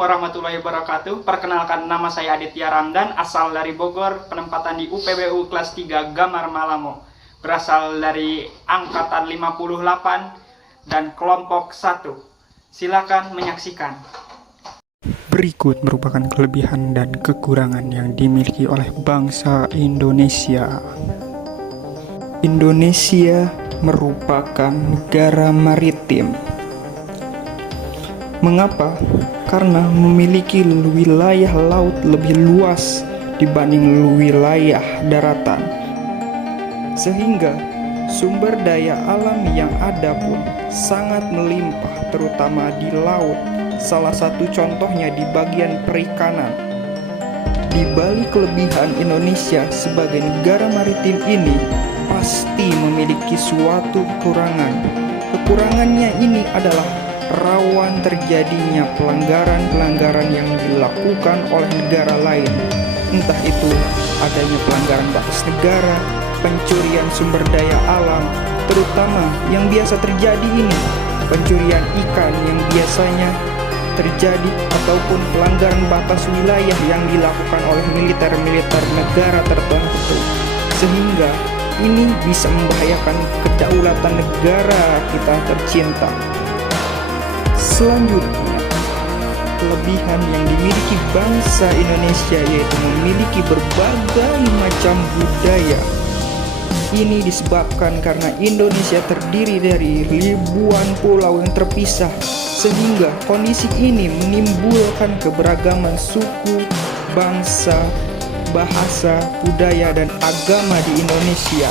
warahmatullahi wabarakatuh. Perkenalkan, nama saya Aditya Ramdan, asal dari Bogor, penempatan di UPBU kelas 3 Gamar Malamo. Berasal dari angkatan 58 dan kelompok 1. Silakan menyaksikan. Berikut merupakan kelebihan dan kekurangan yang dimiliki oleh bangsa Indonesia. Indonesia merupakan negara maritim. Mengapa? Karena memiliki wilayah laut lebih luas dibanding wilayah daratan. Sehingga sumber daya alam yang ada pun sangat melimpah, terutama di laut. Salah satu contohnya di bagian perikanan. Di balik kelebihan Indonesia sebagai negara maritim ini pasti memiliki suatu kekurangan. Kekurangannya ini adalah rawan terjadinya pelanggaran-pelanggaran yang dilakukan oleh negara lain. Entah itu adanya pelanggaran batas negara, pencurian sumber daya alam, terutama yang biasa terjadi ini, pencurian ikan yang biasanya terjadi, ataupun pelanggaran batas wilayah yang dilakukan oleh militer-militer negara tertentu, sehingga ini bisa membahayakan kedaulatan negara kita tercinta. Selanjutnya, kelebihan yang dimiliki bangsa Indonesia yaitu memiliki berbagai macam budaya. Ini disebabkan karena Indonesia terdiri dari ribuan pulau yang terpisah, sehingga kondisi ini menimbulkan keberagaman suku, bangsa, bahasa, budaya, dan agama di Indonesia.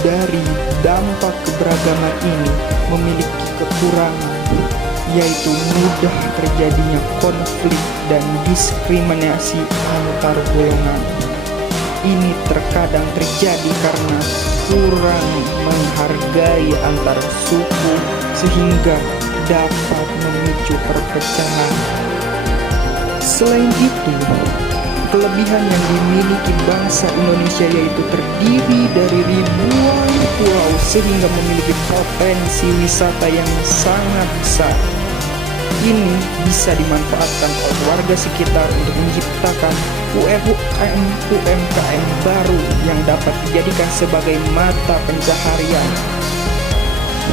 Dari dampak keberagaman ini memiliki kekurangan, yaitu mudah terjadinya konflik dan diskriminasi antar golongan. Ini terkadang terjadi karena kurang menghargai antar suku, sehingga dapat memicu perpecahan. Selain itu, kelebihan yang dimiliki bangsa Indonesia yaitu terdiri dari ribuan pulau, sehingga memiliki potensi wisata yang sangat besar. Ini bisa dimanfaatkan oleh warga sekitar untuk menciptakan UMKM baru yang dapat dijadikan sebagai mata pencaharian.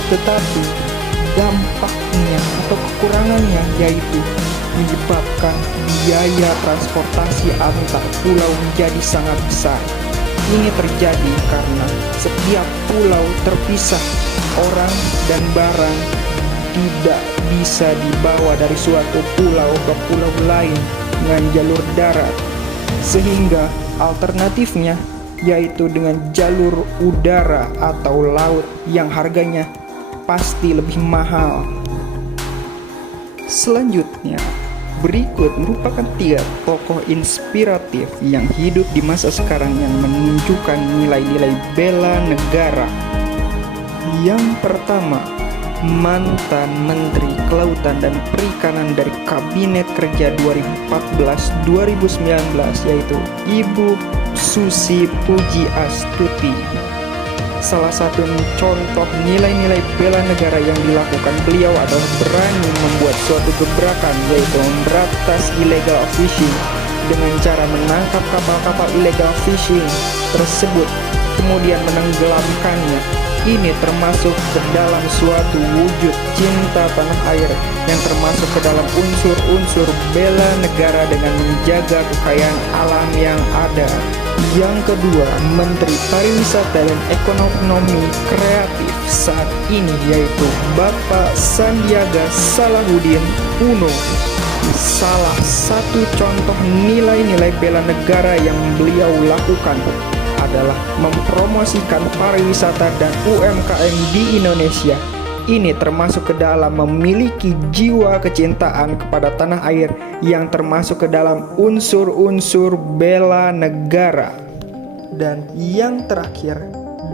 Tetapi dampaknya atau kekurangannya yaitu menyebabkan biaya transportasi antar pulau menjadi sangat besar. Ini terjadi karena setiap pulau terpisah, orang dan barang tidak bisa dibawa dari suatu pulau ke pulau lain dengan jalur darat, sehingga alternatifnya yaitu dengan jalur udara atau laut yang harganya pasti lebih mahal. Selanjutnya, berikut merupakan 3 tokoh inspiratif yang hidup di masa sekarang yang menunjukkan nilai-nilai bela negara. Yang pertama, mantan Menteri Kelautan dan Perikanan dari Kabinet Kerja 2014-2019 yaitu Ibu Susi Pujiastuti. Salah satu contoh nilai-nilai bela negara yang dilakukan beliau adalah berani membuat suatu gebrakan, yaitu memberantas illegal fishing dengan cara menangkap kapal-kapal illegal fishing tersebut kemudian menenggelamkannya. Ini termasuk ke dalam suatu wujud cinta tanah air yang termasuk ke dalam unsur-unsur bela negara dengan menjaga kekayaan alam yang ada. Yang kedua, Menteri Pariwisata dan Ekonomi Kreatif saat ini yaitu Bapak Sandiaga Salahuddin Uno. Salah satu contoh nilai-nilai bela negara yang beliau lakukan adalah mempromosikan pariwisata dan UMKM di Indonesia. Ini termasuk ke dalam memiliki jiwa kecintaan kepada tanah air yang termasuk ke dalam unsur-unsur bela negara. Dan yang terakhir,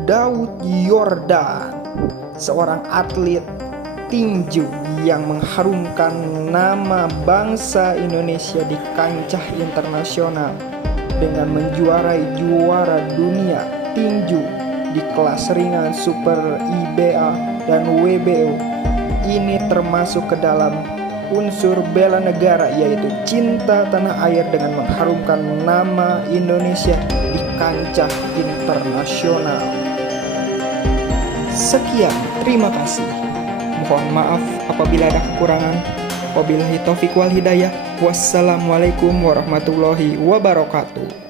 Daud Yordan, seorang atlet tinju yang mengharumkan nama bangsa Indonesia di kancah internasional dengan menjuarai juara dunia tinju di kelas ringan Super IBA dan WBO. Ini termasuk ke dalam unsur bela negara, yaitu cinta tanah air dengan mengharumkan nama Indonesia di kancah internasional. Sekian, terima kasih. Mohon maaf apabila ada kekurangan. Wabillahi taufiq wal hidayah. Wassalamualaikum warahmatullahi wabarakatuh.